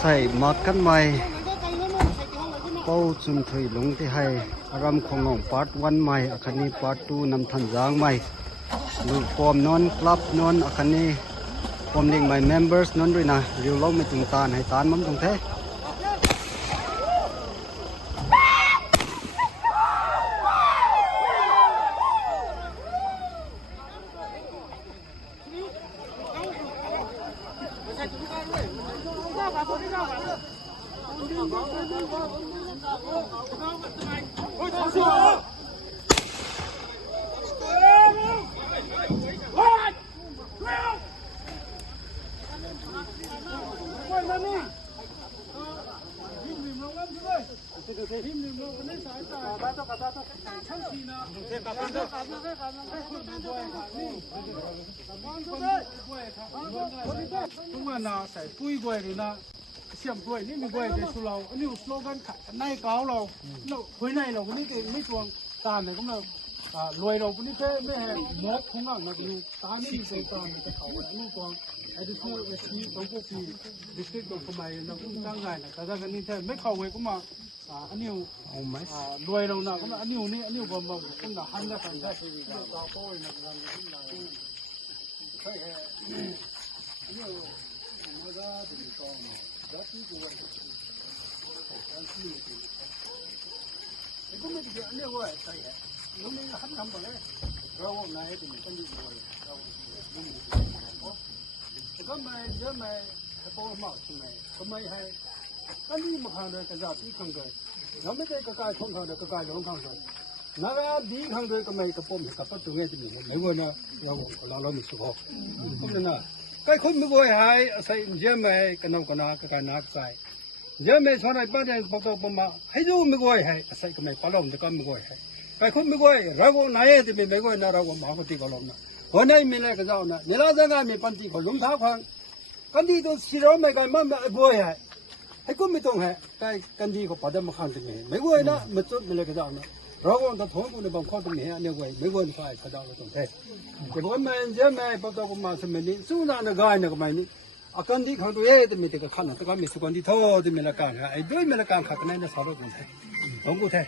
ใส่มากันใหม่เป้าจุนถุยลงที่ให้รำของน้องพาร์ทวันใหม่อาคันนี้พาร์ททูนำทันจางใหม่ลูกฟอร์มนอนคลับนอนอาคันนี้ฟอร์มเลี้ยงใหม่ members นอนด้วยนะเรียวเล่าไม่ถึงตาให้ตานมันตรงแท้ทุกวันน่ะใส่ปุ้ยกล้วยเลยนะเสียมกล้วยนี่มีกล้วยในสุเราอันนี้สโลกันขัดในเก้าเราคุยในเราคนนี้เก่งไม่ตวงตาเนี่ยก็มารวยเราคนนี้แค่ไม่ให้หมอกของเรามาดูตานี่เป็นตาเนี่ยจะเขาอันนี้ตวงไอ้ที่คือเอสพีต้องพวกที่ดิสตริกต์ตรงสมัยเราคุ้มตั้งไงนะแต่ถ้ากันนี้แท้ไม่เข้าเว้ยก็มาอันนี้รวยเรานะก็มาอันนี้นี่อันนี้ผมมาคนละหันละกันได้เราโป้ยนะกันใช่อันนี้มาได้ดีกว่ารักที่กูว่าการที่ไอ้พวกนี้ที่อันนี้ว่าใช่ลูกนี่หันทำไปเลยเราว่าไงถึงต้องดีกว่าเราต้องดีแต่ก็ไม่เยอะไม่ให้พวกมันใช่ไหมก็ไม่ให้อันนี้มาขังเลยกระจายที่ขังเลยเราไม่ได้กระจายท่องขังเลยกระจายลงขังเลยนักดีขังเลยก็ไม่กระป๋องกับปัจจุบันที่มีไม่ว่านะเราไม่สุขก็เลยนะก็คนไม่บ่อยหายใส่เยอะไม่กันน้องกันนักกันนักใส่เยอะไม่ชอบในบ้านเนี่ยพอตัวผมมาให้ดูไม่บ่อยหายใส่ก็ไม่ปลอมแต่ก็ไม่บ่อยหายก็คนไม่บ่อยเราก็นายที่ไม่บ่อยนะเราก็มาปฏิกรรมนะวันนี้มีอะไรก็จะเอานะเวลาจะงานมีปฏิกรรมลุงท้าฟังกันดีตัวสิเราไม่กันมันไม่บ่อยหายให้คนไม่ต้องหายก็กันดีก็ปฏิมาขันที่ไม่บ่อยนะไม่จุดไม่เลยก็จะเอานะเราก็ต้องท้องคนในบางข้อตรงนี้เนี่ยบ่อยไม่บ่อยฝ่ายก็จะเอาตรงแท้แต่ผมไม่เยอะไม่พอตัวผมมาสมัยนี้สู้นะในกายในกมัยนี้อาการที่เขาตัวเองจะมีแต่ขันแต่ก็มีสุขันที่ท้อจะมีละกันไอ้ด้วยมีละกันขัดกันในสารพัดเลยต้องกูแท้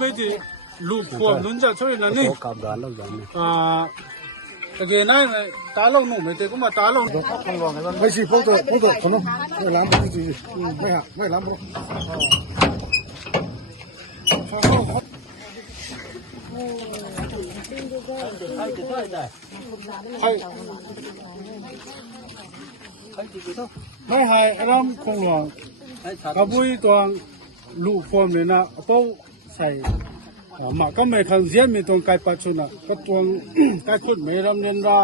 ไม่ดีลูกพวกลุ้นจะช่วยนั่นนี่ตะเกียนั่นตาลงหนุ่มไม่เตะก็มาตาลงไม่ใช่พวกตัวคนนั้นไม่ล้างมือจริงไม่ล้างมือไม่ให้รำคงหลวงกระบุยตัวลูกฟอมเลยนะเป้าใส่มาก็ไม่ขังเสียมีตรงไก่ปัจจุบันก็ตัวไก่ขุดไม่รำเนียนรา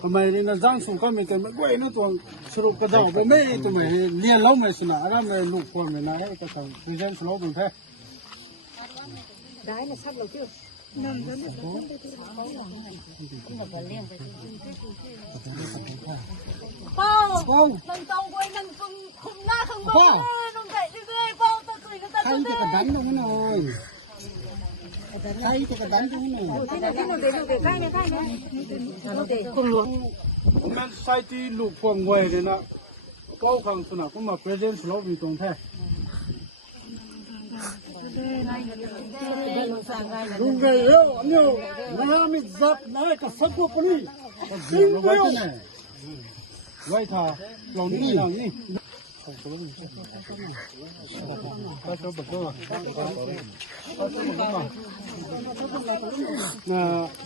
ทำไมนี่นะจังสุก็ไม่เต็มไม่กวยนะตัวสรุปกระดาษไม่ตัวไม่เลี้ยงเราไม่สนะอะไรไม่ลูกฟอมเลยนะให้ก็ทำคือเช่นสโลเป็นแท้ได้นะชัดเราเชื่อป้านั่งตรงไว้นั่งตรงคุมหน้าข้างบนนั่งใจเรื่อยๆป้าตะกุยก็ตะกุยใครจะกระดันตรงนั้นเลยใครจะกระดันตรงนั้นคุณหลวงมันใส่ที่ลูกฟอมไว้เลยนะก็ขังสนะก็มาเพรสเซนต์สโลมีตรงแท้ลุงเกย์เนี่ยน้ำมีจับน้ำก็สักพวกนี้ดิ้งไปเลยไว้ท่าลองนี่ลองนี่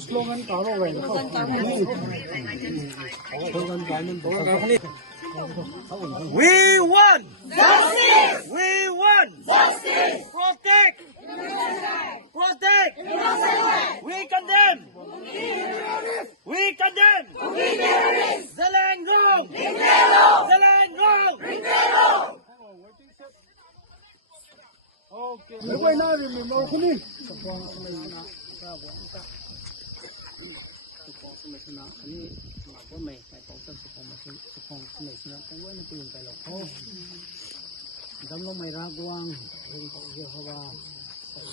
สโลกันต่อเราไว้นะครับสโลกันการนั้นต่อเรา We want justice. We want justice. Protect. Protect. We condemn. We condemn. The land wrong. The land wrong. ไม่ไหวนะดิไม่มาคนนี้ก็ไม่ไปต่อต้นสุขของมันสุขของเหนื่อยนะแต่ว่าไม่ตื่นไปหรอกเขาดำลงไม่รักวางเองเขาเยอะเขาว่า